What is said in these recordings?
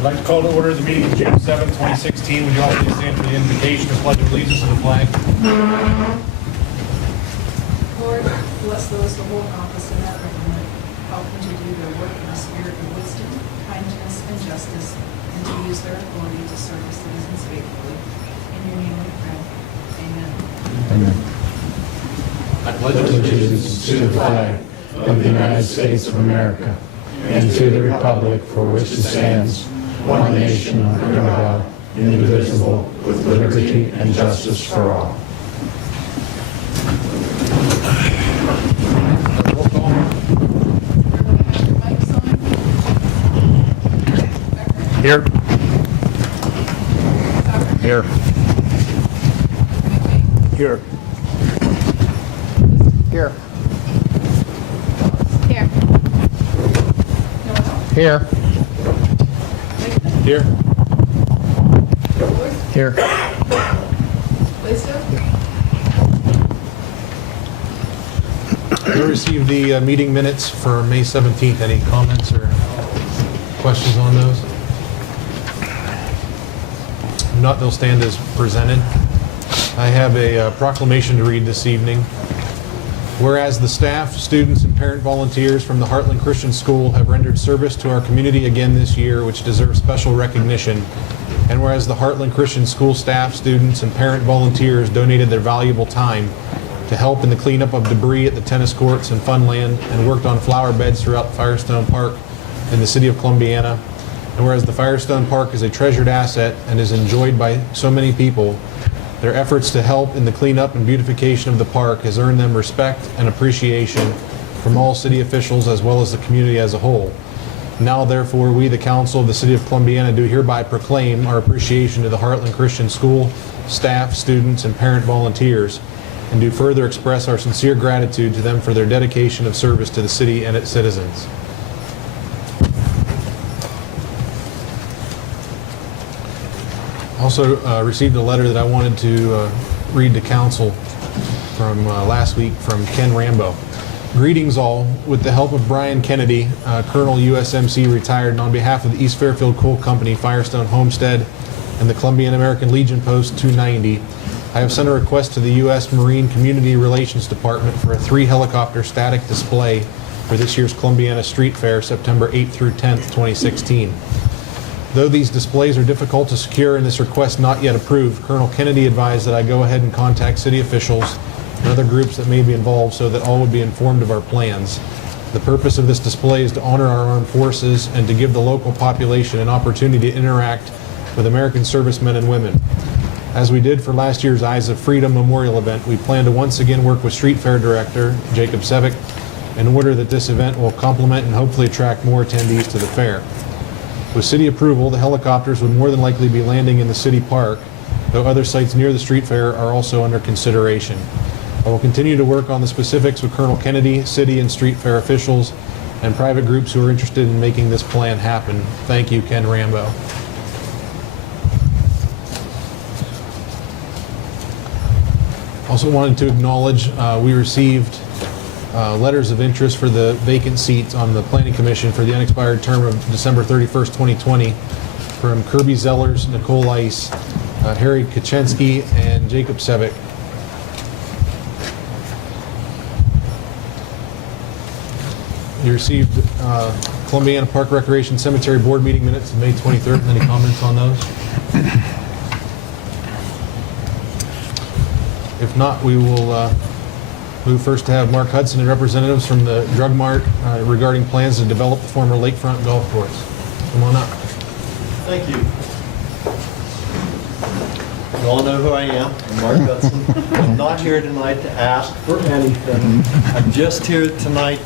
I'd like to call to order the meeting of June 7, 2016. Would you all please stand for the invocation and pledge of allegiance to the flag? Lord, bless those who hold office in that government. Help them to do their work in a spirit of wisdom, kindness, and justice, and to use their authority to serve the citizens faithfully. In your name we pray. Amen. Amen. I pledge Allegiance to the flag of the United States of America and to the republic for which it stands, one nation under God, indivisible, with liberty and justice for all. Roll call. Mike's on. Here. Here. Here. Here. Here. Here. Here. Here. We received the meeting minutes for May 17th. Any comments or questions on those? If not, they'll stand as presented. I have a proclamation to read this evening. Whereas the staff, students, and parent volunteers from the Heartland Christian School have rendered service to our community again this year, which deserves special recognition. And whereas the Heartland Christian School staff, students, and parent volunteers donated their valuable time to help in the cleanup of debris at the tennis courts and funland and worked on flower beds throughout Firestone Park in the city of Columbiana. And whereas the Firestone Park is a treasured asset and is enjoyed by so many people, their efforts to help in the cleanup and beautification of the park has earned them respect and appreciation from all city officials as well as the community as a whole. Now, therefore, we, the Council of the City of Columbiana, do hereby proclaim our appreciation to the Heartland Christian School, staff, students, and parent volunteers, and do further express our sincere gratitude to them for their dedication of service to the city and its citizens. Also received a letter that I wanted to read to council from last week from Ken Rambo. Greetings all. With the help of Brian Kennedy, Colonel USMC retired, and on behalf of the East Fairfield Coal Company, Firestone Homestead, and the Columbian American Legion Post 290, I have sent a request to the U.S. Marine Community Relations Department for a 3-helicopter static display for this year's Columbiana Street Fair, September 8th through 10th, 2016. Though these displays are difficult to secure and this request not yet approved, Colonel Kennedy advised that I go ahead and contact city officials and other groups that may be involved so that all would be informed of our plans. The purpose of this display is to honor our armed forces and to give the local population an opportunity to interact with American servicemen and women. As we did for last year's Eyes of Freedom Memorial event, we plan to once again work with Street Fair Director Jacob Sevick in order that this event will complement and hopefully attract more attendees to the fair. With city approval, the helicopters would more than likely be landing in the city park, though other sites near the street fair are also under consideration. I will continue to work on the specifics with Colonel Kennedy, city and street fair officials, and private groups who are interested in making this plan happen. Thank you, Ken Rambo. Also wanted to acknowledge we received letters of interest for the vacant seats on the Planning Commission for the unexpired term of December 31st, 2020 from Kirby Zellers, Nicole Ice, Harry Kaczynski, and Jacob Sevick. You received Columbiana Park Recreation Cemetery Board meeting minutes of May 23rd. Any comments on those? If not, we will move first to have Mark Hudson and representatives from the Drug Mart regarding plans to develop the former lakefront golf course. Come on up. Thank you. You all know who I am. I'm Mark Hudson. I'm not here tonight to ask for anything. I'm just here tonight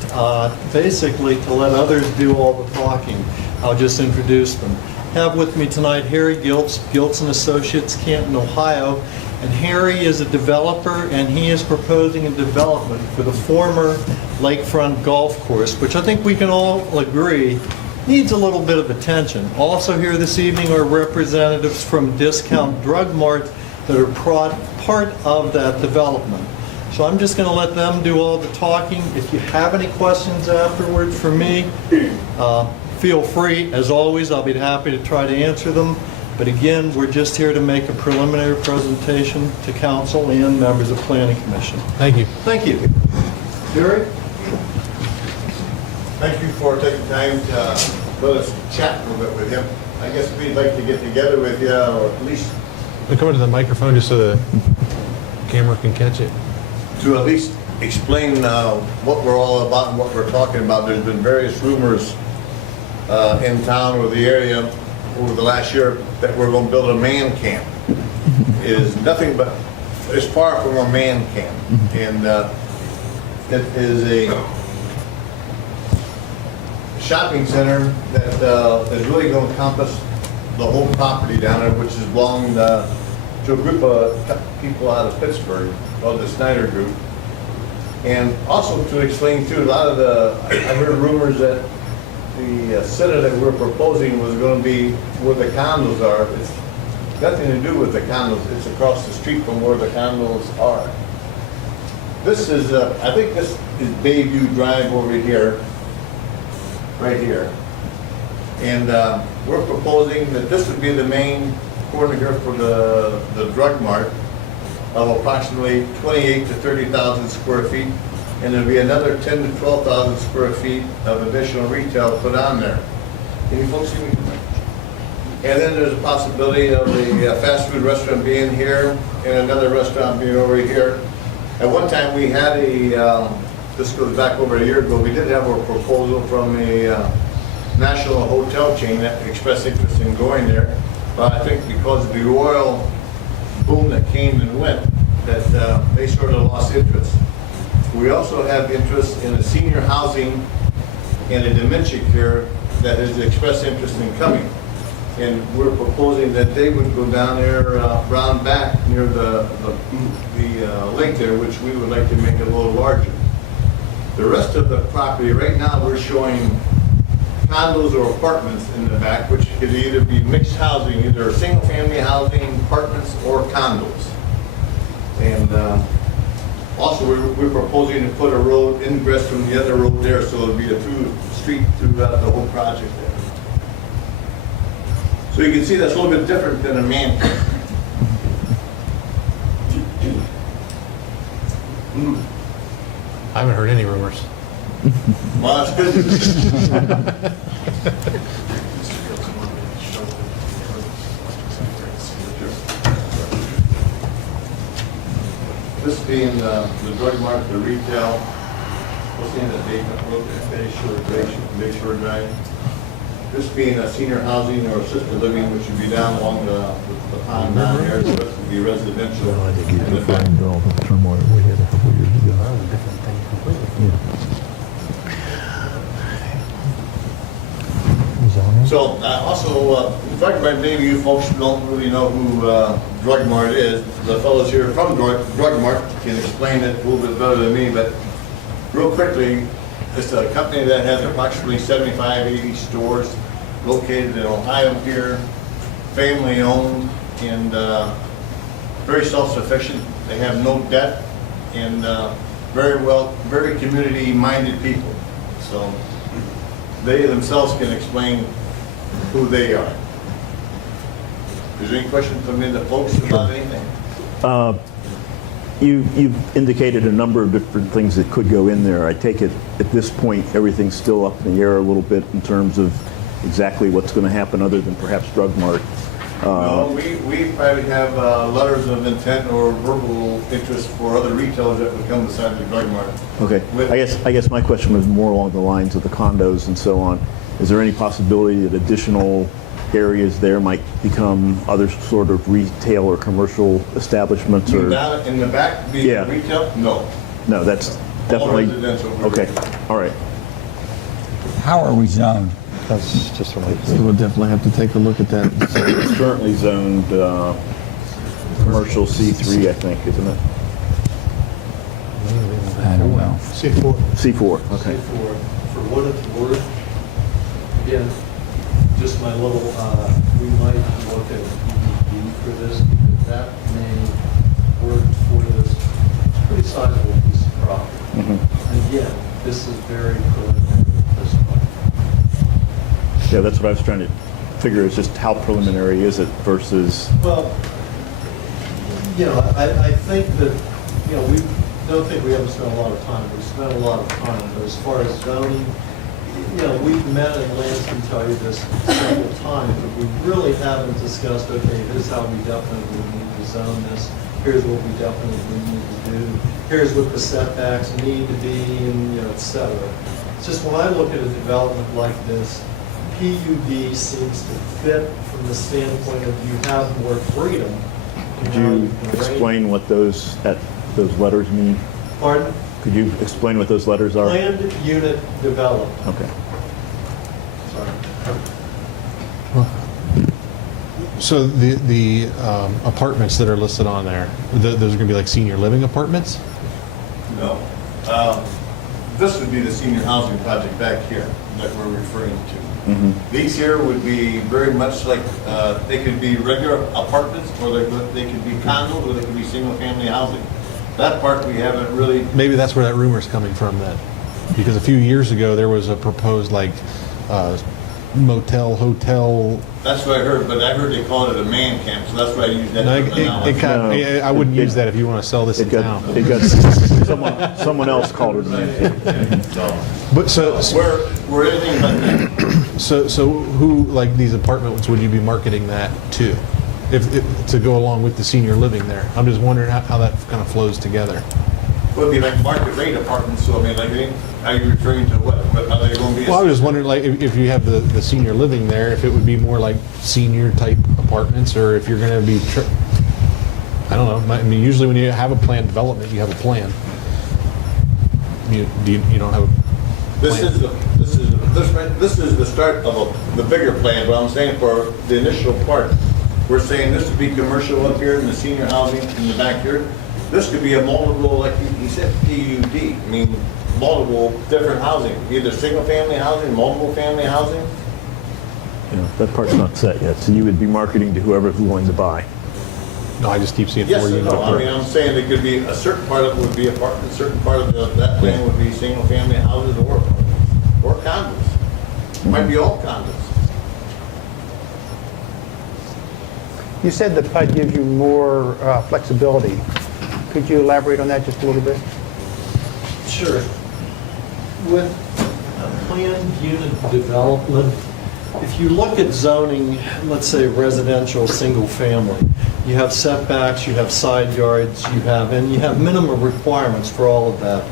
basically to let others do all the talking. I'll just introduce them. Have with me tonight Harry Giltz, Giltz & Associates, Canton, Ohio. And Harry is a developer, and he is proposing a development for the former lakefront golf course, which I think we can all agree needs a little bit of attention. Also here this evening are representatives from Discount Drug Mart that are part of that development. So I'm just going to let them do all the talking. If you have any questions afterward for me, feel free, as always, I'll be happy to try to answer them. But again, we're just here to make a preliminary presentation to council and members of Planning Commission. Thank you. Thank you. Jerry? Thank you for taking time to let us chat a little bit with him. I guess we'd like to get together with you, or at least We'll come into the microphone just so the camera can catch it. to at least explain what we're all about and what we're talking about. There's been various rumors in town or the area over the last year that we're going to build a man camp. It is nothing but, it's far from a man camp. And it is a shopping center that is really going to encompass the whole property down there, which is belonged to a group of people out of Pittsburgh called the Snyder Group. And also to explain too, a lot of I heard rumors that the center that we're proposing was going to be where the condos are. It's nothing to do with the condos. It's across the street from where the condos are. This is, I think this is Bayview Drive over here, right here. And we're proposing that this would be the main corner here for the drug mart of approximately 28 to 30,000 square feet. And there'll be another 10 to 12,000 square feet of additional retail put on there. Can you folks see me? And then there's a possibility of a fast food restaurant being here and another restaurant being over here. At one time we had this goes back over a year ago, we did have a proposal from a national hotel chain that expressed interest in going there. But I think because of the oil boom that came and went, that they sort of lost interest. We also have interest in a senior housing and a dementia care that has expressed interest in coming. And we're proposing that they would go down there, round back near the lake there, which we would like to make a little larger. The rest of the property, right now, we're showing condos or apartments in the back, which could either be mixed housing, either single-family housing, apartments, or condos. And also, we're proposing to put a road ingress from the other road there, so it'll be a through street throughout the whole project there. So you can see that's a little bit different than a man camp. I haven't heard any rumors. Well, that's good. This being the drug mart, the retail, what's the name of the road? Bayshore Drive. This being a senior housing or assisted living, which would be down along the pond down here. The rest would be residential. Well, I think you in the back. defined all the turmoil we had a couple years ago. That was a different thing completely. So also, drug mart, maybe you folks don't really know who Drug Mart is. The fellows here from Drug Mart can explain it a little bit better than me, but real quickly, it's a company that has approximately 75, 80 stores located in Ohio here, family owned, and very self-sufficient. They have no debt, and very community-minded people. So they themselves can explain who they are. Is there any questions from the folks about anything? You've indicated a number of different things that could go in there. I take it at this point everything's still up in the air a little bit in terms of exactly what's going to happen other than perhaps Drug Mart. No, we probably have letters of intent or verbal interest for other retailers that would come beside the Drug Mart. Okay. I guess my question was more along the lines of the condos and so on. Is there any possibility that additional areas there might become other sort of retail or commercial establishments? Or Down in the back, being Yeah. retail? No. no, that's All definitely residential. okay. All right. How are we zoned? That's just what I So we'll definitely have to take a look at that. It's currently zoned commercial C3, I think, isn't it? I don't know. C4. C4. Okay. For what it's worth, again, just my little, we might look at EDD for this, because that may work for this pretty sizable piece of property. Mhm. Again, this is very preliminary at this point. Yeah, that's what I was trying to figure, is just how preliminary is it versus, Well, I think that, we don't think we haven't spent a lot of time. We've spent a lot of time, but as far as zoning, we've met, and Lance can tell you this several times, but we really haven't discussed, okay, here's how we definitely need to zone this, here's what we definitely need to do, here's what the setbacks need to be, and, et cetera. It's just when I look at a development like this, PUD seems to fit from the standpoint of you have more freedom. could you explain what those letters mean? Pardon? Could you explain what those letters are? Planned unit development. Okay. Sorry. So the apartments that are listed on there, those are going to be like senior living apartments? No. This would be the senior housing project back here that we're referring to. These here would be very much like, they could be regular apartments, or they could be condos, or they could be single-family housing. That part we haven't really, Maybe that's where that rumor's coming from then. Because a few years ago, there was a proposed like motel, hotel. that's what I heard, but I heard they call it a man camp, so that's why I use that No, terminology. I wouldn't use that if you want to sell this in town. It got, someone else called it a man. But so We're anything but that. so who, like these apartments, would you be marketing that to? If to go along with the senior living there? I'm just wondering how that kind of flows together. Would be like market rate apartments, so I mean, like, are you referring to what are they going to be? Well, I was just wondering, like, if you have the senior living there, if it would be more like senior type apartments, or if you're going to be, I don't know. I mean, usually when you have a planned development, you have a plan. You don't have a This plan. is the start of the bigger plan, but I'm saying for the initial part, we're saying this would be commercial up here in the senior housing in the backyard. This could be a multiple, like he said, PUD. I mean, multiple different housing, either single-family housing, multiple family housing. Yeah, that part's not set yet, so you would be marketing to whoever's willing to buy. No, I just keep seeing Yes 4 and unit no. I mean, I'm saying it could be, a certain part of it would be apartment, a certain part of that plan would be single-family houses or condos. It might be all condos. You said the PUD gives you more flexibility. Could you elaborate on that just a little bit? Sure. With a planned unit development, if you look at zoning, let's say residential, single family, you have setbacks, you have side yards, you have minimum requirements for all of that.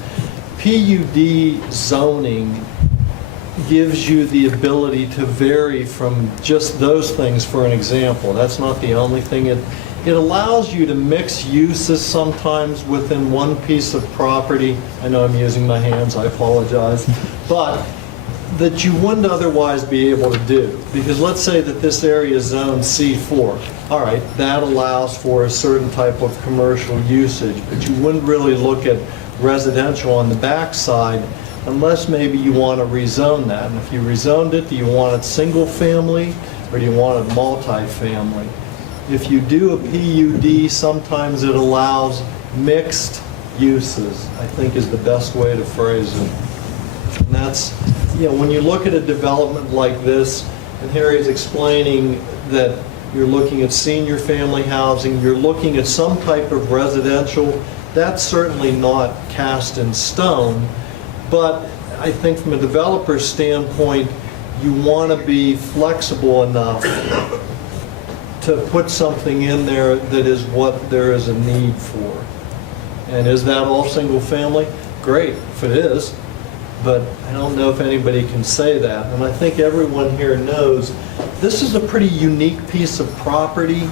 PUD zoning gives you the ability to vary from just those things. For an example, that's not the only thing. It allows you to mix uses sometimes within one piece of property. I know I'm using my hands, I apologize. But that you wouldn't otherwise be able to do. Because let's say that this area is zone C4. All right, that allows for a certain type of commercial usage, but you wouldn't really look at residential on the backside unless maybe you want to rezone that. And if you rezoned it, do you want it single family or do you want it multifamily? If you do a PUD, sometimes it allows mixed uses, I think is the best way to phrase it. And that's, when you look at a development like this, and Harry's explaining that you're looking at senior family housing, you're looking at some type of residential, that's certainly not cast in stone. But I think from a developer's standpoint, you want to be flexible enough to put something in there that is what there is a need for. And is that all single family? Great, if it is. But I don't know if anybody can say that. And I think everyone here knows this is a pretty unique piece of property.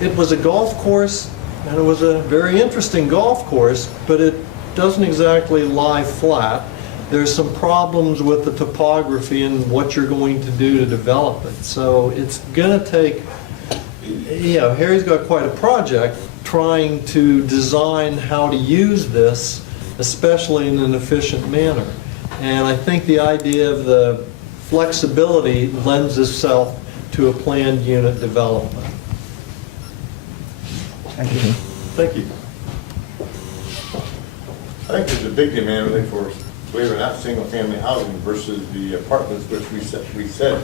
It was a golf course, and it was a very interesting golf course, but it doesn't exactly lie flat. There's some problems with the topography and what you're going to do to develop it. So it's going to take, Harry's got quite a project trying to design how to use this, especially in an efficient manner. And I think the idea of the flexibility lends itself to a planned unit development. Thank you. Thank you. I think there's a big demand really for, believe it or not, single-family housing versus the apartments, which we said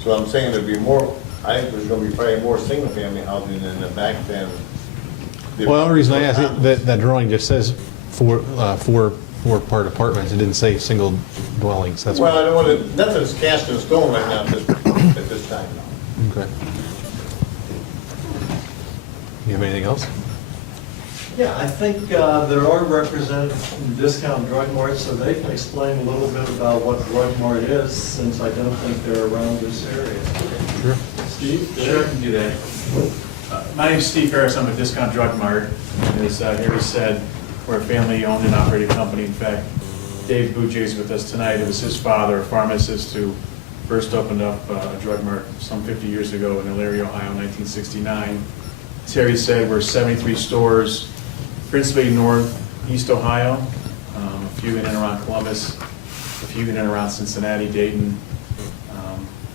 So I'm saying there'd be more, I think there's gonna be probably more single-family housing in the back than. Well, the only reason I asked, that drawing just says four-part apartments. It didn't say single dwellings. That's Well, why. I don't want to, nothing's cast in stone right now at this time. Okay. You have anything else? Yeah, I think there are representatives from Discount Drug Mart, so they can explain a little bit about what Drug Mart is, since I don't think they're around this area. Sure. Steve? Sure, I can do that. My name's Steve Harris, I'm with Discount Drug Mart. As Harry said, we're a family-owned and operated company. In fact, Dave Boucher is with us tonight. It was his father, a pharmacist, who first opened up a drug mart some 50 years ago in Elyria, Ohio, in 1969. As Harry said, we're 73 stores, principally northeast Ohio, a few in and around Columbus, a few in and around Cincinnati, Dayton.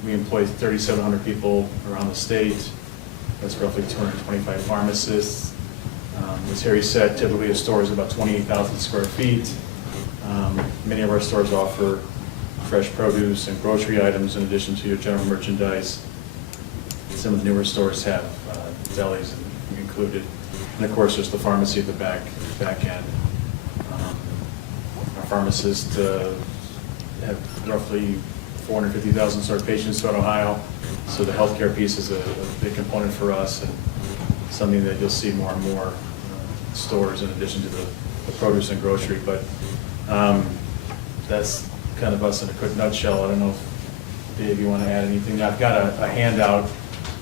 We employ 3,700 people around the state. That's roughly 225 pharmacists. As Harry said, typically a store is about 28,000 square feet. Many of our stores offer fresh produce and grocery items in addition to your general merchandise. Some of the newer stores have delis included. And of course, there's the pharmacy at the back end. Our pharmacists have roughly 450,000 sort of patients throughout Ohio. So the healthcare piece is a big component for us and something that you'll see more and more stores in addition to the produce and grocery. But that's kind of us in a quick nutshell. I don't know if, Dave, you want to add anything? I've got a handout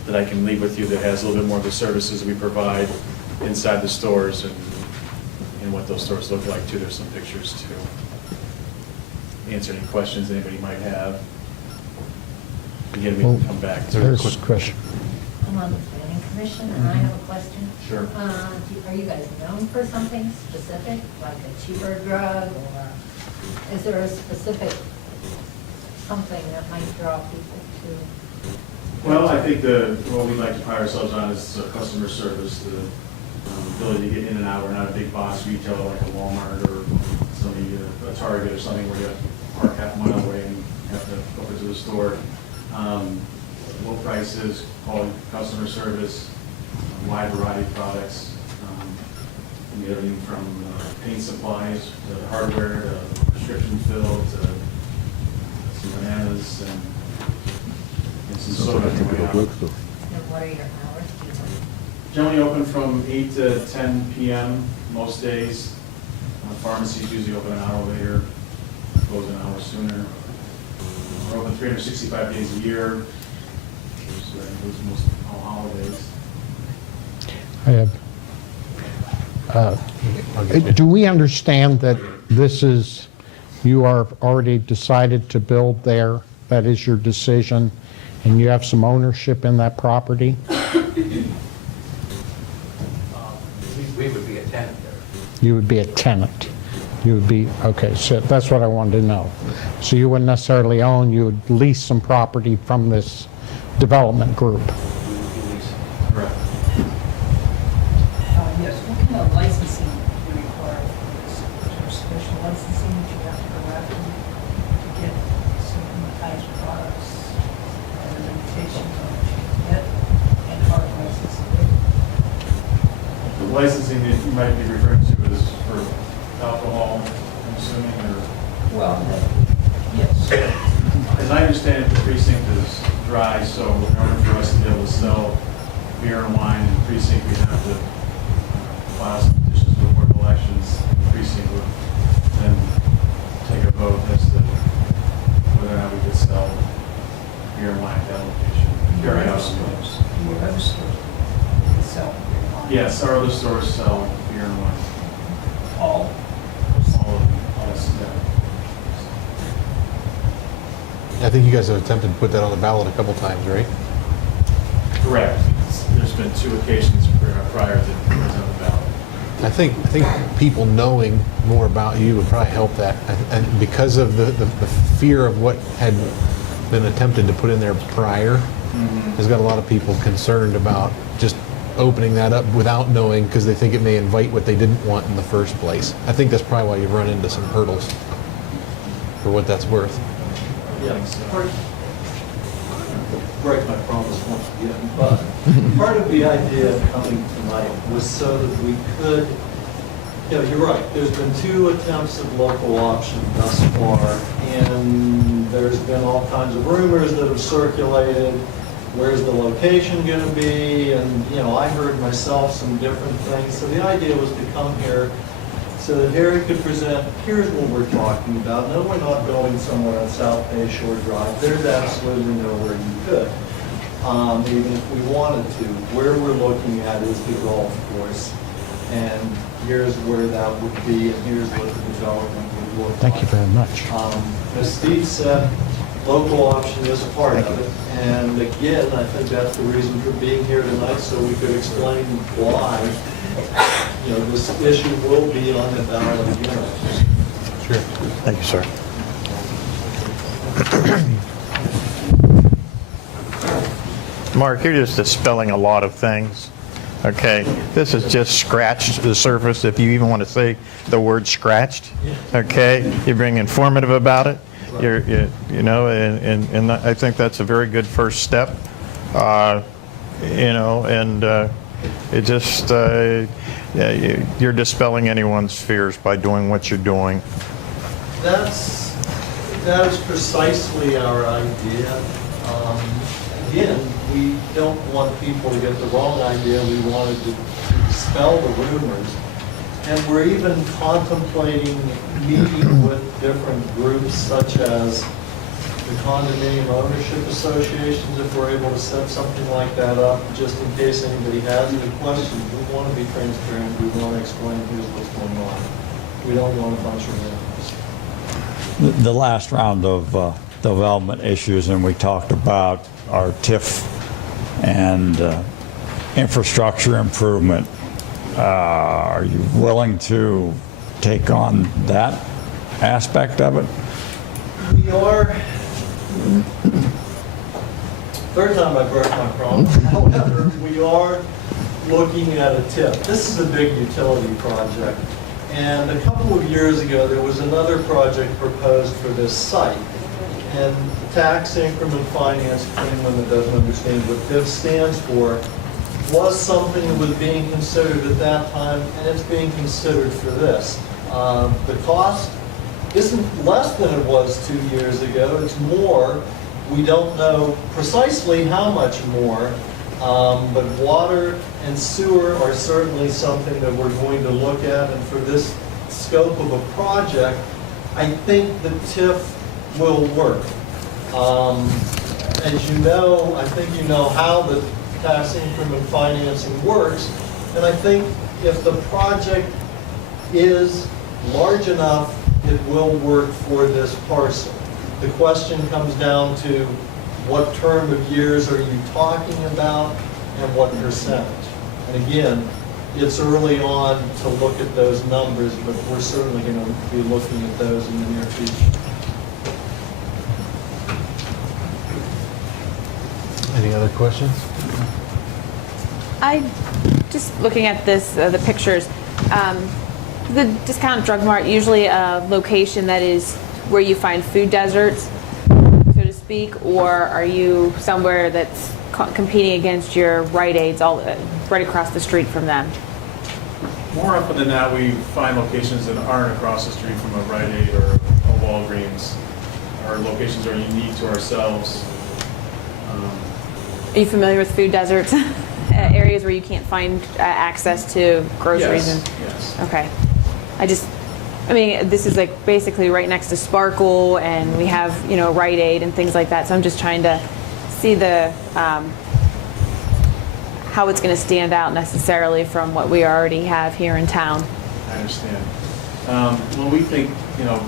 that I can leave with you that has a little bit more of the services we provide inside the stores and what those stores look like too. There's some pictures to answer any questions anybody might have. Again, we can come back to There's it. a quick question. I'm on the planning commission, and I have a question. Sure. Are you guys known for something specific, like a cheaper drug, or is there a specific something that might draw people to? Well, I think what we'd like to pride ourselves on is customer service, the ability to get in and out. We're not a big box retailer like a Walmart or somebody, a Target or something where you have to park half a mile away and have to go over to the store. Low prices, quality customer service, a wide variety of products. We have everything from paint supplies to hardware to prescription fill to some bananas and some soda. And what are your hours? Do you know? Generally open from 8 to 10 p.m. most days. Pharmacies usually open an hour later, close an hour sooner. We're open 365 days a year, so that includes most all holidays. I have, do we understand that this is, you are already decided to build there? That is your decision, and you have some ownership in that property? We would be a tenant there. You would be a tenant. You would be, okay, so that's what I wanted to know. So you wouldn't necessarily own, you would lease some property from this development group? Correct. Yes, what kind of licensing do you require for this? Is there special licensing that you have to go after to get certain types of products? Are there limitations on what you can get and hard licensing? The licensing that you might be referring to is for alcohol, I'm assuming, or? Well, yes. As I understand it, the precinct is dry, so in order for us to be able to sell beer and wine in the precinct, we have to file some petitions for board of elections. The precinct would then take a vote as to whether or not we could sell beer and wine at that location. Your Carry other out. stores, your other stores sell beer and wine. Yes, our other stores sell beer and wine. All. All of them, yes, yeah. I think you guys have attempted to put that on the ballot a couple times, right? Correct. There's been 2 occasions prior to putting it on the ballot. I think people knowing more about you would probably help that. And because of the fear of what had been attempted to put in there prior, has got a lot of people concerned about just opening that up without knowing, because they think it may invite what they didn't want in the first place. I think that's probably why you've run into some hurdles, for what that's worth. Yeah. break my promise once again, but part of the idea of coming tonight was so that we could, you know, you're right, there's been 2 attempts at local option thus far, and there's been all kinds of rumors that have circulated. Where's the location going to be? And, you know, I heard myself some different things. So the idea was to come here so that Harry could present, here's what we're talking about. No, we're not going somewhere on South Bay Shore Drive. There's absolutely nowhere you could, even if we wanted to. Where we're looking at is the golf course. And here's where that would be, and here's what the development would look like. Thank you very much. As Steve said, local option is a part of it. And again, I think that's the reason for being here tonight, so we could explain why, you know, this issue will be on the ballot again. Sure. Thank you, sir. Mark, you're just dispelling a lot of things. Okay, this has just scratched the surface, if you even want to say the word scratched. Okay, you're being informative about it. You know, and I think that's a very good first step. You know, and it just you're dispelling anyone's fears by doing what you're doing. That is precisely our idea. Again, we don't want people to get the wrong idea. We wanted to dispel the rumors. And we're even contemplating meeting with different groups such as the condominium ownership associations, if we're able to set something like that up, just in case anybody has any questions. We want to be transparent. We want to explain here's what's going on. We don't want a bunch of rumors. The last round of development issues, and we talked about our TIF and infrastructure improvement. Are you willing to take on that aspect of it? We are, third time I broke my promise. However, we are looking at a TIF. This is a big utility project. And a couple of years ago, there was another project proposed for this site. And tax increment finance, for anyone that doesn't understand what TIF stands for, was something that was being considered at that time, and it's being considered for this. The cost isn't less than it was 2 years ago. It's more. We don't know precisely how much more, but water and sewer are certainly something that we're going to look at. And for this scope of a project, I think the TIF will work. As you know, I think you know how the tax increment financing works, and I think if the project is large enough, it will work for this parcel. The question comes down to what term of years are you talking about and what percentage. And again, it's early on to look at those numbers, but we're certainly going to be looking at those in the near future. Any other questions? I, just looking at this, the pictures, the discount drug mart, usually a location that is where you find food deserts, so to speak, or are you somewhere that's competing against your Rite Aids right across the street from them? More often than not, we find locations that aren't across the street from a Rite Aid or a Walgreens. Our locations are unique to ourselves. Are you familiar with food deserts? Areas where you can't find access to groceries? Yes. Okay. I mean, this is like basically right next to Sparkle, and we have, you know, Rite Aid and things like that. So I'm just trying to see the how it's going to stand out necessarily from what we already have here in town. I understand. When we think, you know,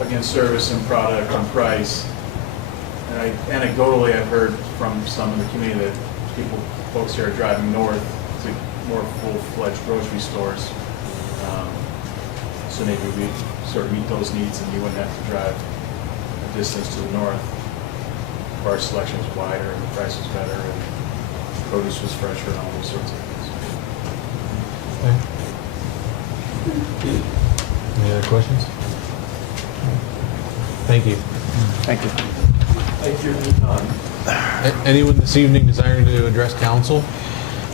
against service and product and price, and anecdotally I've heard from some in the community that folks here are driving north to more full-fledged grocery stores. So maybe we sort of meet those needs and you wouldn't have to drive a distance to the north. Our selection is wider and the price is better and produce was fresher and all those sorts of things. Any other questions? Thank you. Thank you. Thank you for your time. Anyone this evening desiring to address council?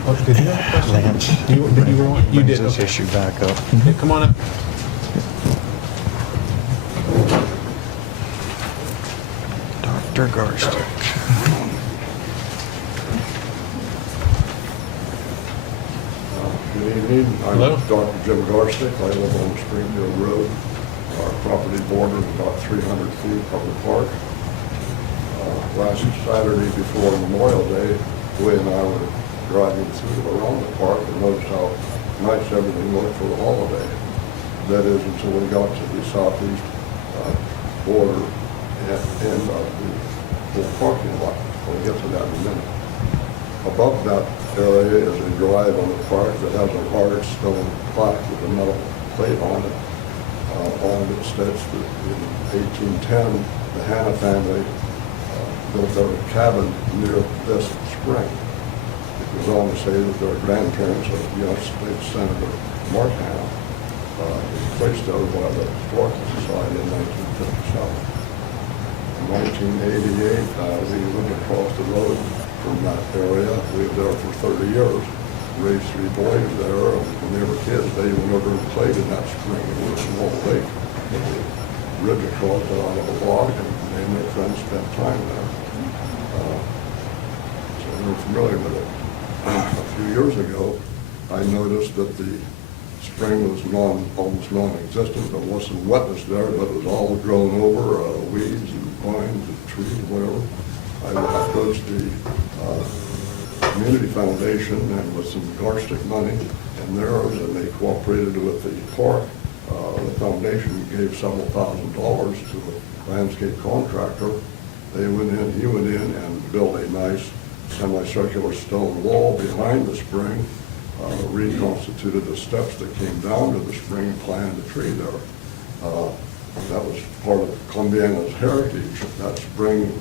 Oh, did you have a question? Lance. You did, this okay. issue back up. Okay, come on up. Dr. Garstick. Good evening. Hello. I'm Dr. Jim Garstick. I live on Springfield Road. Our property borders about 300 feet from the park. Last Saturday before Memorial Day, Lee and I were driving through around the park and noticed how nice everything looked for the holiday. That is until we got to the southeast border end of the whole parking lot. We'll get to that in a minute. Above that area is a drive on the park that has a large stone plaque with a metal plate on it. On it states that in 1810, the Hanna family built their cabin near this spring. It goes on to say that their grandparents, United States Senator Mark Hanna, was placed there by the Historical Society in 1957. In 1988, we lived across the road from that area. We lived there for 30 years, raised 3 boys there, and when they were kids, they went over and played in that spring. It was a small lake. They ridged across it out of a log, and they and their friends spent time there. So we were familiar with it. A few years ago, I noticed that the spring was almost non-existent. There was some wetness there, but it was all grown over, weeds and vines and trees and whatever. I approached the Community Foundation and with some Garstick money and theirs, and they cooperated with the park. The foundation gave several $1,000s to a landscape contractor. He went in and built a nice semicircular stone wall behind the spring, reconstituted the steps that came down to the spring, and planted a tree there. That was part of Columbiana's heritage. That spring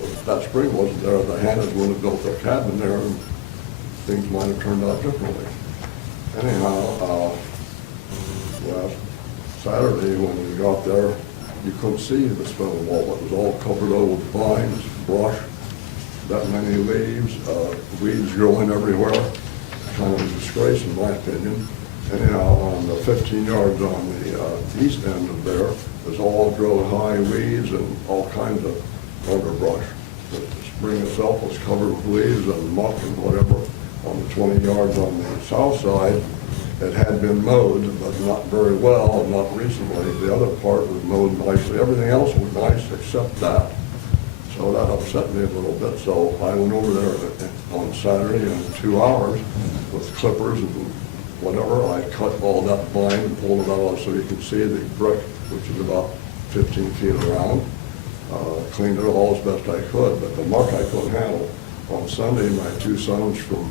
wasn't there. The Hannas would have built their cabin there, and things might have turned out differently. Anyhow, last Saturday when we got there, you couldn't see the stone wall. It was all covered over with vines, brush, that many leaves, weeds growing everywhere. Kind of a disgrace in my opinion. Anyhow, on the 15 yards on the east end of there, there's all grown high weeds and all kinds of underbrush. The spring itself was covered with leaves and muck and whatever. On the 20 yards on the south side, it had been mowed, but not very well, not recently. The other part was mowed nicely. Everything else was nice except that. So that upset me a little bit. So I went over there on Saturday in 2 hours with clippers and whatever. I cut all that vine and pulled it out so you can see the brick, which is about 15 feet around. Cleaned it all as best I could, but the muck I couldn't handle. On Sunday, my 2 sons from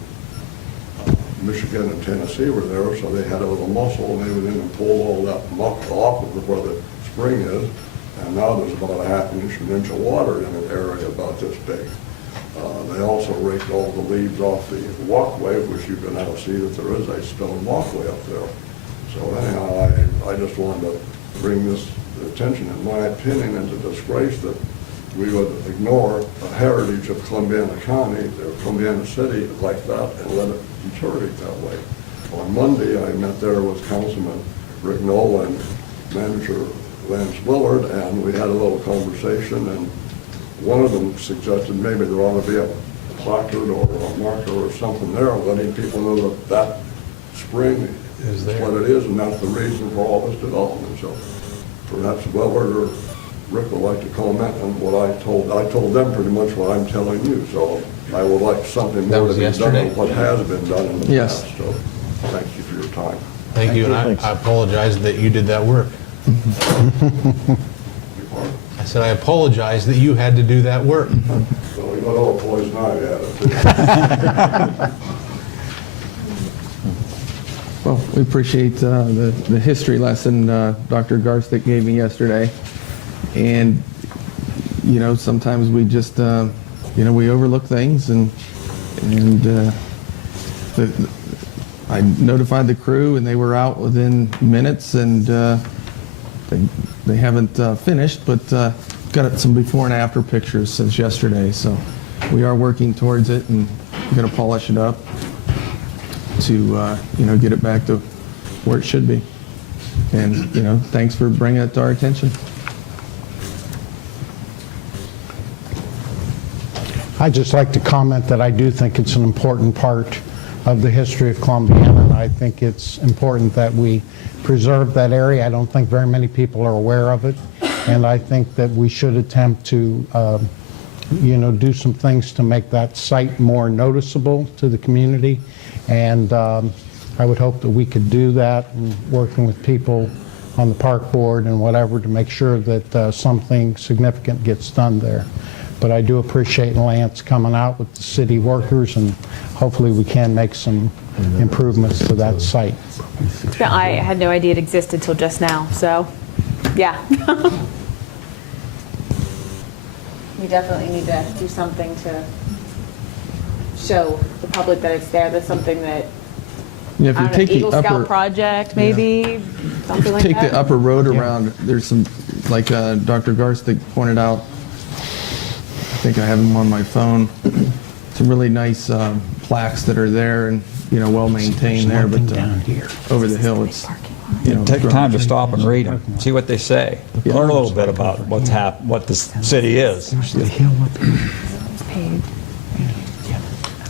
Michigan and Tennessee were there, so they had a little muscle, and they went in and pulled all that muck off of where the spring is, and now there's about a half an inch of water in an area about this big. They also raked all the leaves off the walkway, which you can now see that there is a stone walkway up there. So anyhow, I just wanted to bring this to attention. In my opinion, it's a disgrace that we would ignore the heritage of Columbiana County, or Columbiana City like that, and let it deteriorate that way. On Monday, I met there with Councilman Rick Knoll and Manager Lance Willard, and we had a little conversation, and one of them suggested maybe there ought to be a placard or a marker or something there letting people know that that spring is what it is, and that's the reason for all this development. So perhaps Willard or Rick would like to comment on what I told them pretty much what I'm telling you, so I would like something more to be done than what has been done in the past. So thank you for your time. Thank you, and I apologize that you did that work. I said I apologize that you had to do that work. So we got all the poison ivy at it. Well, we appreciate the history lesson Dr. Garstick gave me yesterday. And, you know, sometimes we just, you know, we overlook things, and I notified the crew, and they were out within minutes, and they haven't finished, but got some before and after pictures since yesterday, so we are working towards it and going to polish it up to, get it back to where it should be. And, thanks for bringing it to our attention. I'd just like to comment that I do think it's an important part of the history of Columbiana, and I think it's important that we preserve that area. I don't think very many people are aware of it, and I think that we should attempt to, do some things to make that site more noticeable to the community, and I would hope that we could do that, and working with people on the park board and whatever to make sure that something significant gets done there. But I do appreciate Lance coming out with the city workers, and hopefully we can make some improvements to that site. Yeah, I had no idea it existed till just now, so, yeah. We definitely need to do something to show the public that it's there. That's something that, Yeah, if I you don't know, take the Eagle Scout upper, project, maybe, something like that. take the upper road around, there's some, like Dr. Garstick pointed out, I think I have them on my phone, some really nice plaques that are there and, well maintained there, but over the hill it's, Take time to stop and read them, see what they say. Learn a little bit about what the city is.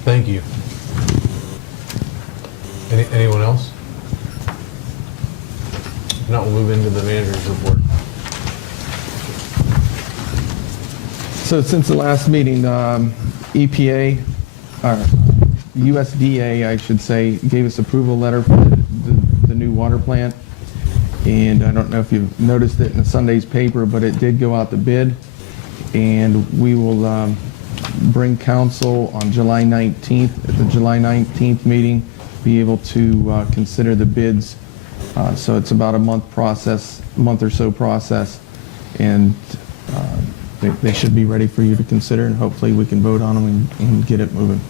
Thank you. Anyone else? If not, we'll move into the manager's report. So since the last meeting, EPA, USDA, I should say, gave us approval letter for the new water plant. And I don't know if you've noticed it in Sunday's paper, but it did go out to bid. And we will bring council on July 19th, at the July 19th meeting, be able to consider the bids. So it's about a month or so process. And they should be ready for you to consider, and hopefully we can vote on them and get it moving.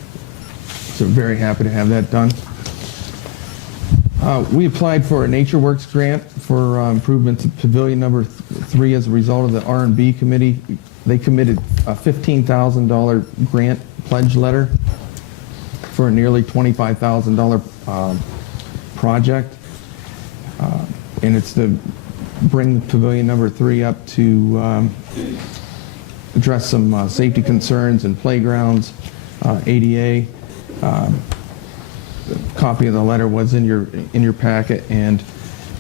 So very happy to have that done. We applied for a NatureWorks grant for improvements at Pavilion number 3 as a result of the R&B committee. They committed a $15,000 grant pledge letter for a nearly $25,000 project. And it's to bring Pavilion number 3 up to address some safety concerns and playgrounds, ADA. Copy of the letter was in your packet, and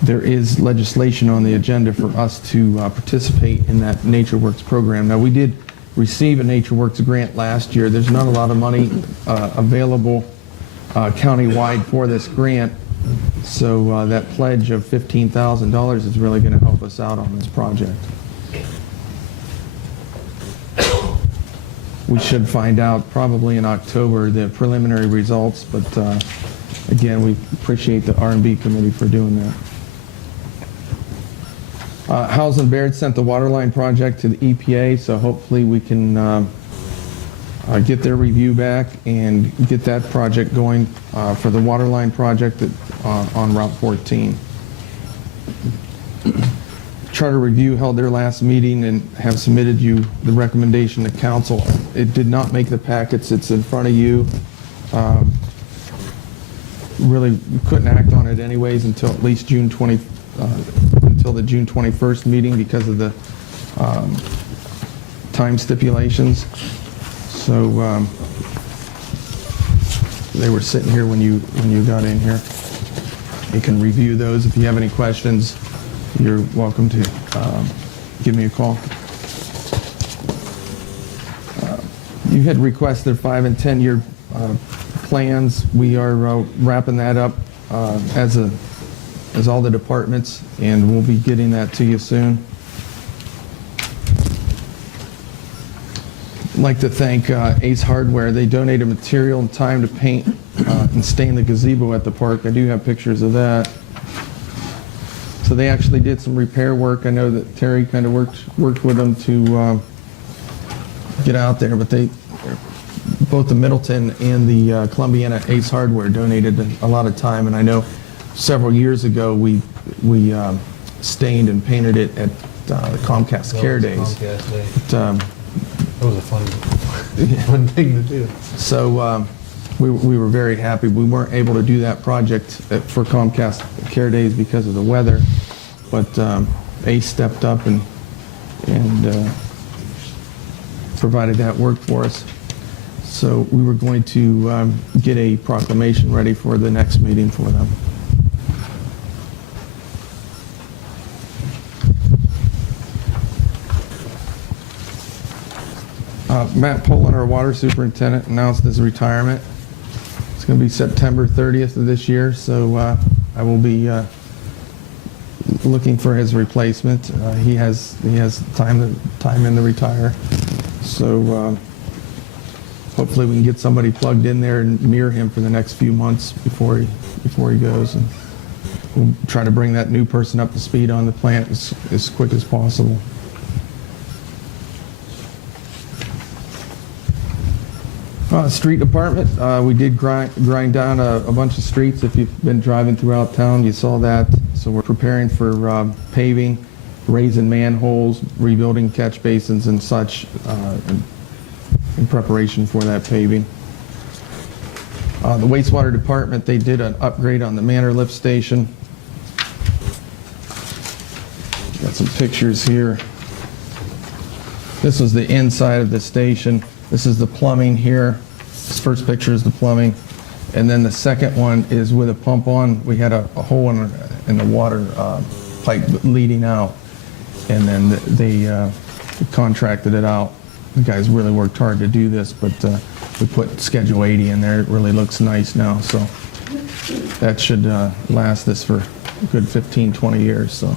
there is legislation on the agenda for us to participate in that NatureWorks program. Now, we did receive a NatureWorks grant last year. There's not a lot of money available countywide for this grant, so that pledge of $15,000 is really going to help us out on this project. We should find out probably in October the preliminary results, but again, we appreciate the R&B committee for doing that. Howes and Baird sent the waterline project to the EPA, so hopefully we can get their review back and get that project going for the waterline project on Route 14. Charter Review held their last meeting and have submitted you the recommendation to council. It did not make the packets. It's in front of you. Really, we couldn't act on it anyways until at least until the June 21st meeting because of the time stipulations. So they were sitting here when you got in here. You can review those. If you have any questions, you're welcome to give me a call. You had requested 5- and 10-year plans. We are wrapping that up as all the departments, and we'll be getting that to you soon. I'd like to thank Ace Hardware. They donated material and time to paint and stain the gazebo at the park. I do have pictures of that. So they actually did some repair work. I know that Terry kind of worked with them to get out there, but both the Middleton and the Columbiana Ace Hardware donated a lot of time, and I know several years ago we stained and painted it at the Comcast Care Days. Comcast Day. But, That was a fun, fun thing to do. so we were very happy. We weren't able to do that project for Comcast Care Days because of the weather, but ACE stepped up and provided that work for us. So we were going to get a proclamation ready for the next meeting for them. Matt Poland, our water superintendent, announced his retirement. It's going to be September 30th of this year, so I will be looking for his replacement. He has time in to retire, so hopefully we can get somebody plugged in there and near him for the next few months before he goes, and we'll try to bring that new person up to speed on the plant as quick as possible. Street department, we did grind down a bunch of streets. If you've been driving throughout town, you saw that. So we're preparing for paving, raising manholes, rebuilding catch basins and such in preparation for that paving. The wastewater department, they did an upgrade on the Manor lift station. Got some pictures here. This was the inside of the station. This is the plumbing here. This first picture is the plumbing. And then the second one is with a pump on. We had a hole in the water pipe leading out. And then they contracted it out. The guys really worked hard to do this, but we put Schedule 80 in there. It really looks nice now. So that should last us for a good 15, 20 years. So.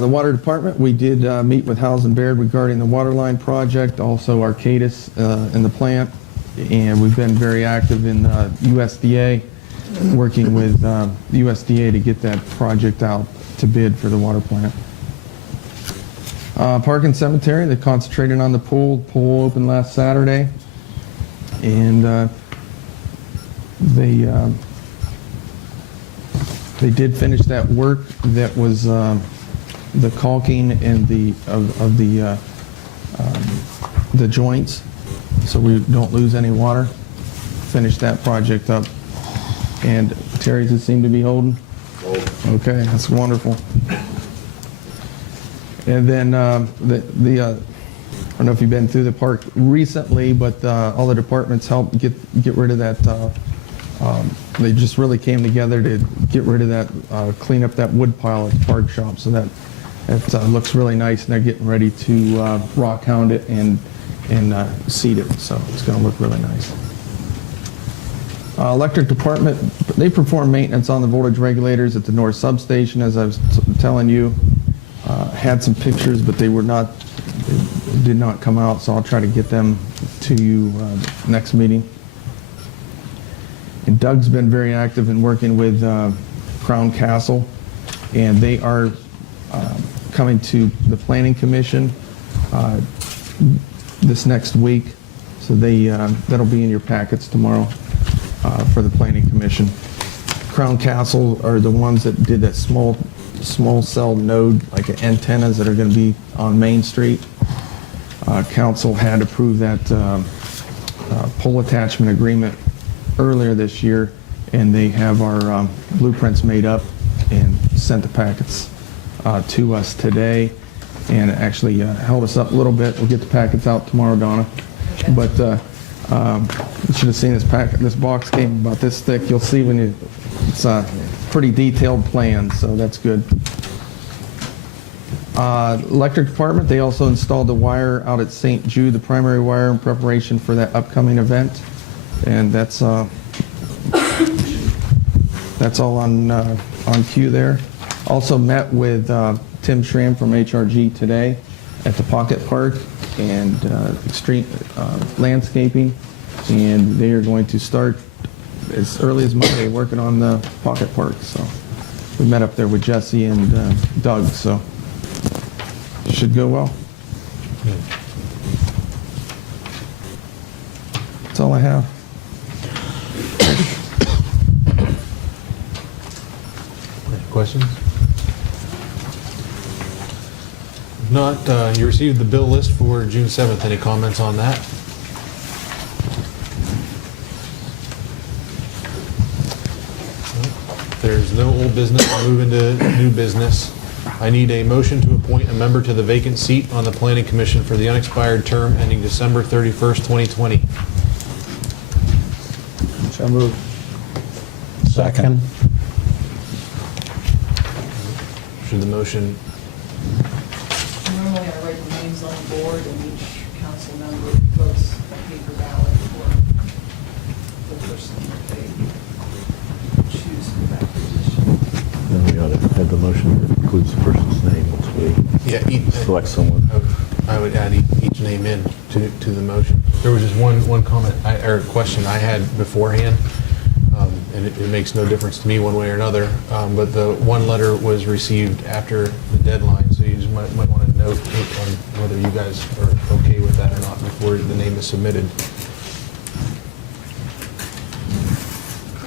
The water department, we did meet with Howes and Baird regarding the water line project, also Arcadis in the plant, and we've been very active in USDA, working with USDA to get that project out to bid for the water plant. Park and Cemetery, they concentrated on the pool. The pool opened last Saturday, and they did finish that work that was the caulking and the joints, so we don't lose any water. Finish that project up. And Terry's it seem to be holding? Okay, that's wonderful. And then I don't know if you've been through the park recently, but all the departments helped get rid of that. They just really came together to get rid of that, clean up that wood pile at the park shop, so that it looks really nice, and they're getting ready to rock hound it and seed it, so it's going to look really nice. Electric department, they perform maintenance on the voltage regulators at the north substation, as I was telling you. Had some pictures, but they did not come out, so I'll try to get them to you next meeting. And Doug's been very active in working with Crown Castle, and they are coming to the Planning Commission this next week, so that'll be in your packets tomorrow for the Planning Commission. Crown Castle are the ones that did that small cell node, like antennas that are going to be on Main Street. Council had approved that pole attachment agreement earlier this year, and they have our blueprints made up and sent the packets to us today, and actually held us up a little bit. We'll get the packets out tomorrow, Donna. But you should have seen this packet. This box came about this thick. You'll see when it's a pretty detailed plan, so that's good. Electric department, they also installed the wire out at St. Jude, the primary wire, in preparation for that upcoming event, and that's all on cue there. Also met with Tim Schramm from HRG today at the Pocket Park and Extreme Landscaping, and they are going to start as early as Monday working on the Pocket Park. So we met up there with Jesse and Doug, so it should go well. That's all I have. questions? If not, you received the bill list for June 7th. Any comments on that? If there's no old business, I'll move into new business. I need a motion to appoint a member to the vacant seat on the Planning Commission for the unexpired term ending December 31st, 2020. So moved. Second. Should the motion, Normally, I write the names on the board, and each council member votes a paper ballot for the person that they choose for that position. Then we ought to have the motion that includes the person's name once we select someone. I would add each name in to the motion. There was just one comment or question I had beforehand, and it makes no difference to me one way or another, but the one letter was received after the deadline, so you just might want to note on whether you guys are okay with that or not before the name is submitted.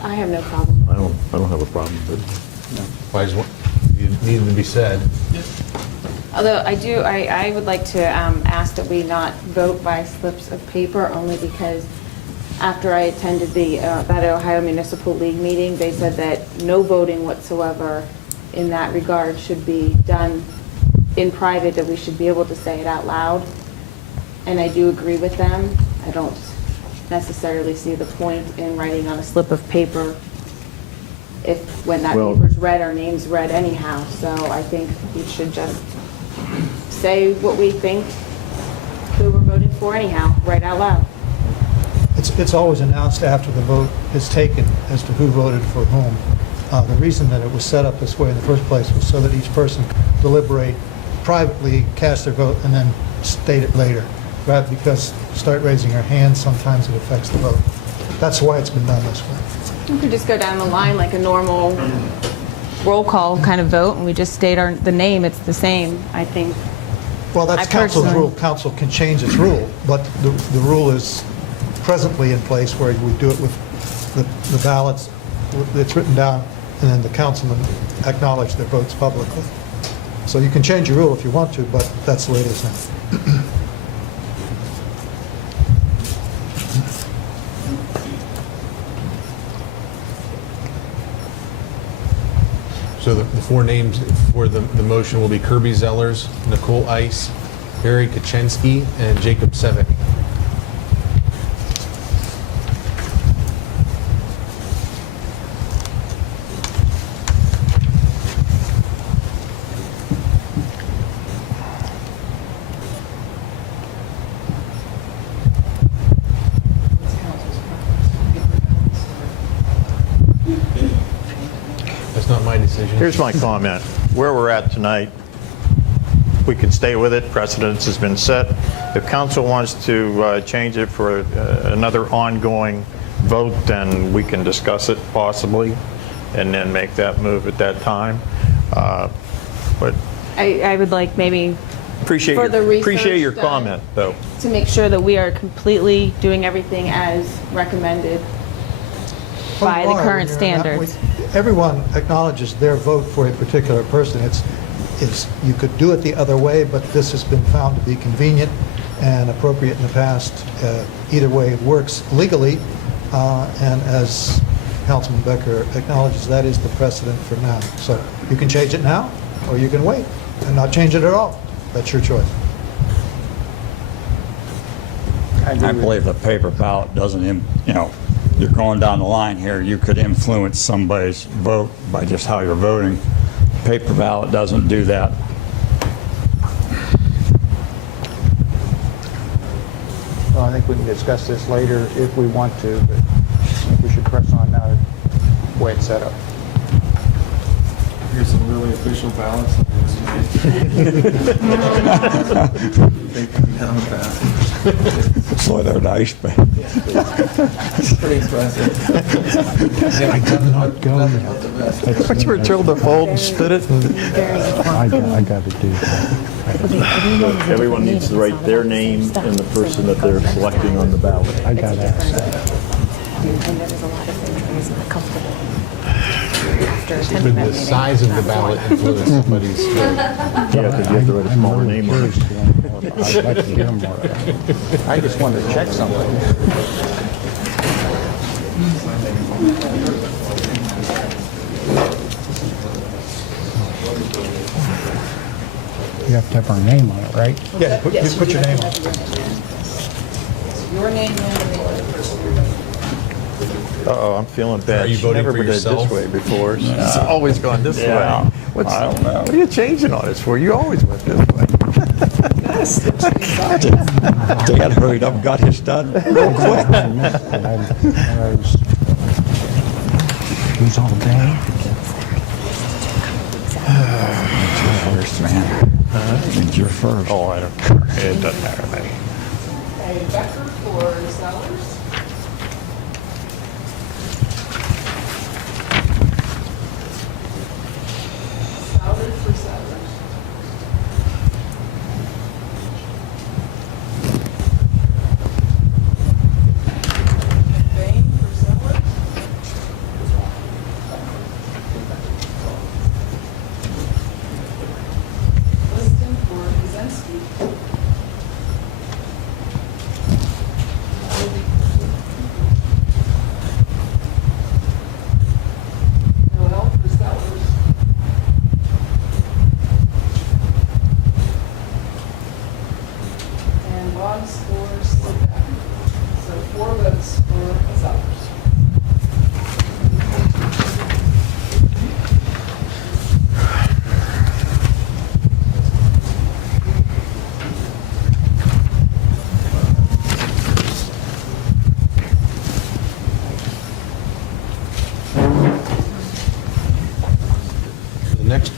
I have no problem. I don't have a problem, but It needed to be said. Although I would like to ask that we not vote by slips of paper, only because after I attended that Ohio Municipal League meeting, they said that no voting whatsoever in that regard should be done in private, that we should be able to say it out loud. And I do agree with them. I don't necessarily see the point in writing on a slip of paper when that paper's read, our name's read anyhow. So I think we should just say what we think who we're voting for anyhow, right out loud. It's always announced after the vote is taken as to who voted for whom. The reason that it was set up this way in the first place was so that each person deliberate privately, cast their vote, and then state it later. Rather, because start raising your hand, sometimes it affects the vote. That's why it's been done this way. We could just go down the line like a normal roll call kind of vote, and we just state the name. It's the same, I think. Well, that's council's rule. Council can change its rule, but the rule is presently in place where we do it with the ballots that's written down, and then the councilmen acknowledge their votes publicly. So you can change your rule if you want to, but that's the way it is now. So the four names for the motion will be Kirby Zellers, Nicole Ice, Barry Kaczynski, and Jacob Sevick. That's not my decision. Here's my comment. Where we're at tonight, we can stay with it. Precedence has been set. If council wants to change it for another ongoing vote, then we can discuss it possibly and then make that move at that time. But I would like maybe appreciate your done comment, though. to make sure that we are completely doing everything as recommended by the current standards. Everyone acknowledges their vote for a particular person. You could do it the other way, but this has been found to be convenient and appropriate in the past. Either way it works legally, and as Councilman Becker acknowledges, that is the precedent for now. So you can change it now, or you can wait and not change it at all. That's your choice. I believe the paper ballot doesn't, you're going down the line here, you could influence somebody's vote by just how you're voting. Paper ballot doesn't do that. Well, I think we can discuss this later if we want to, but I think we should press on now the way it's set up. Here's some really official ballots. So they're nice, but It's pretty impressive. I did not go there. But you were told to fold and spit it? I got to do that. Everyone needs to write their name and the person that they're selecting on the ballot. I got to ask that. And there was a lot of things I was not comfortable with. after attending Could that the meeting. size of the Not ballot one. influence somebody's vote? Yeah, because you have to write a smaller name on it. I'd like to hear more. I just wanted to check something. You have to have our name on it, right? Yeah, put your name on it. Your name and the name of the person you're voting for. Uh-oh, I'm feeling bad. Are you She voting never for did it yourself? this way before. She's always gone this Yeah, way. What's, I don't know. What are you changing on us for? You always went this way. Dad hurried up and got his done real quick. Who's all day? First, man. It's your first. Oh, I don't care. It doesn't matter to me. Okay, Becker for Zellers. Souter for Zellers. McBain for Zellers. Liston for Kaczynski. Noel for Zellers. And Boggs for Slivak. So 4 votes for Zellers. The next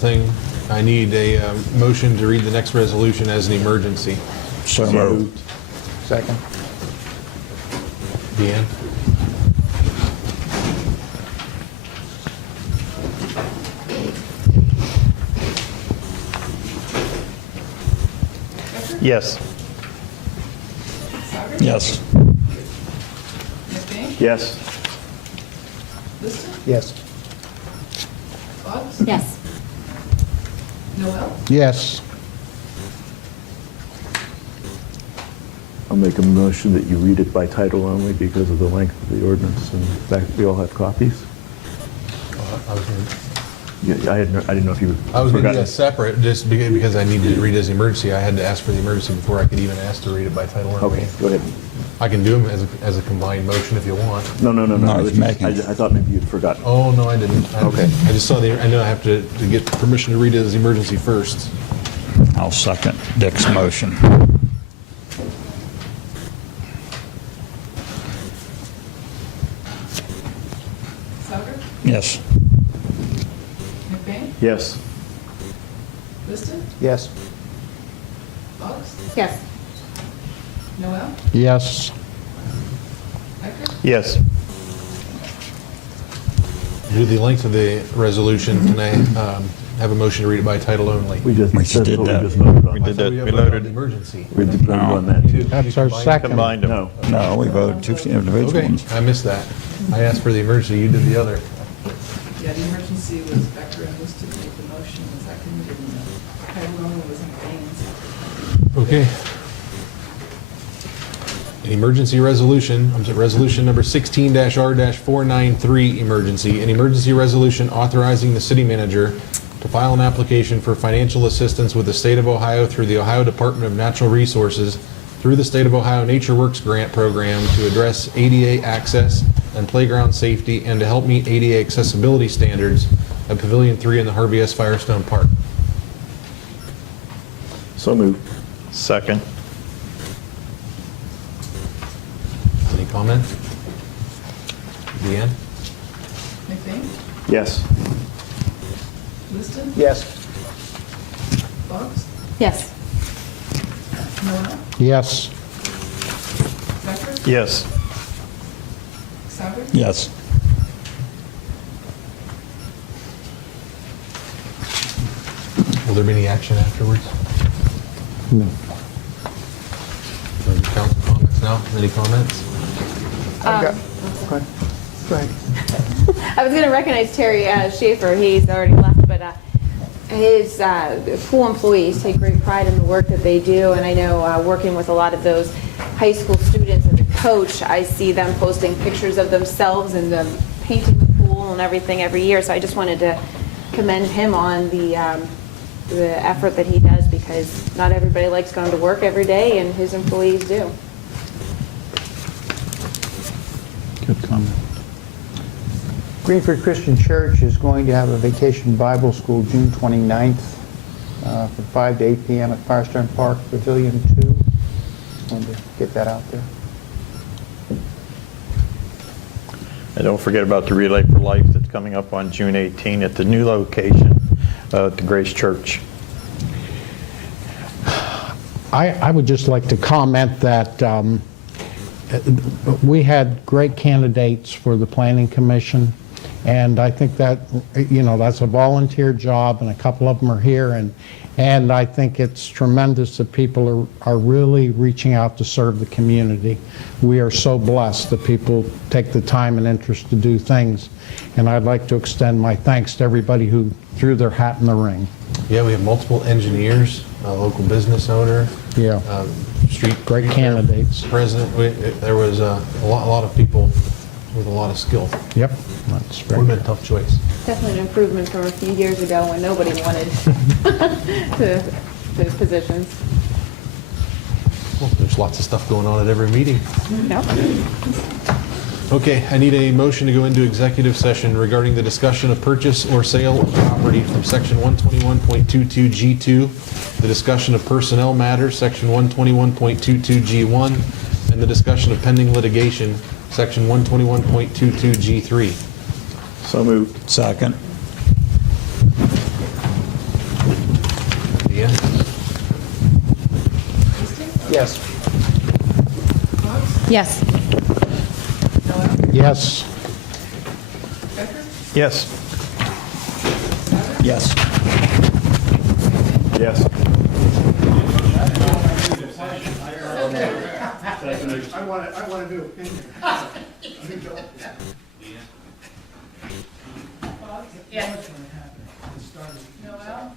thing, I need a motion to read the next resolution as an emergency. So moved. Second. Deanne? Yes. Souter. Yes. McBain. Yes. Liston. Yes. Boggs. Yes. Noel. Yes. I'll make a motion that you read it by title only because of the length of the ordinance and the fact that we all have copies. I was gonna- Yeah, I didn't know if you I was going to do forgot. that separate, just because I needed to read as emergency. I had to ask for the emergency before I could even ask to read it by title only. Okay, go ahead. I can do them as a combined motion if you want. No. No, It he's was just- making- I thought maybe you'd forgotten. Oh, no, I didn't. Okay. I just saw I know I have to get permission to read it as emergency first. I'll second Dick's motion. Souter. Yes. McBain. Yes. Liston. Yes. Boggs. Yes. Noel. Yes. Becker. Yes. Due to the length of the resolution, can I have a motion to read it by title only? We just We just that's did what that. We just voted on. We did that. We We voted on loaded. the emergency. We did vote on that too. That's our second. Combined them. No. No, we voted two individual Okay, ones. I missed that. I asked for the emergency, you did the other. Yeah, the emergency was Becker and Liston made the motion, and seconded, and the title only was McBain's. Okay. An emergency resolution, resolution number 16-R-493 emergency. An emergency resolution authorizing the city manager to file an application for financial assistance with the state of Ohio through the Ohio Department of Natural Resources through the State of Ohio Nature Works Grant Program to address ADA access and playground safety and to help meet ADA accessibility standards at Pavilion 3 in the Harvey S. Firestone Park. So moved. Second. Any comment? Deanne? McBain. Yes. Liston. Yes. Boggs. Yes. Noel. Yes. Becker. Yes. Souter. Yes. Will there be any action afterwards? No. Council comments now? Any comments? Right. I was going to recognize Terry Schaefer. He's already left, but his pool employees take great pride in the work that they do. And I know working with a lot of those high school students as a coach, I see them posting pictures of themselves and them painting the pool and everything every year. So I just wanted to commend him on the effort that he does, because not everybody likes going to work every day, and his employees do. Good comment. Greenford Christian Church is going to have a vacation Bible school June 29th from 5 to 8 p.m. at Firestone Park, Pavilion 2. Wanted to get that out there. And don't forget about the Relay for Life that's coming up on June 18 at the new location at the Grace Church. I would just like to comment that we had great candidates for the Planning Commission, and I think that, that's a volunteer job, and a couple of them are here, and I think it's tremendous that people are really reaching out to serve the community. We are so blessed that people take the time and interest to do things, and I'd like to extend my thanks to everybody who threw their hat in the ring. Yeah, we have multiple engineers, a local business owner, Yeah. street Great candidates. president. There was a lot of people with a lot of skill. Yep, that's Would very have been good. a tough choice. Definitely an improvement from a few years ago when nobody wanted those positions. Well, there's lots of stuff going on at every meeting. Yep. Okay, I need a motion to go into executive session regarding the discussion of purchase or sale of property from Section 121.22G2, the discussion of personnel matters, Section 121.22G1, and the discussion of pending litigation, Section 121.22G3. So moved. Second. Deanne? Yes. Yes. Yes. Yes. Yes. Yes. I want to do opinion. Yes. Noel?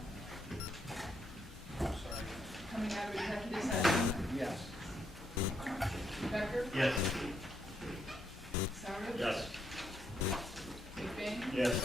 Coming out of executive session? Yes. Becker? Yes. Sauer? Yes. McBain? Yes.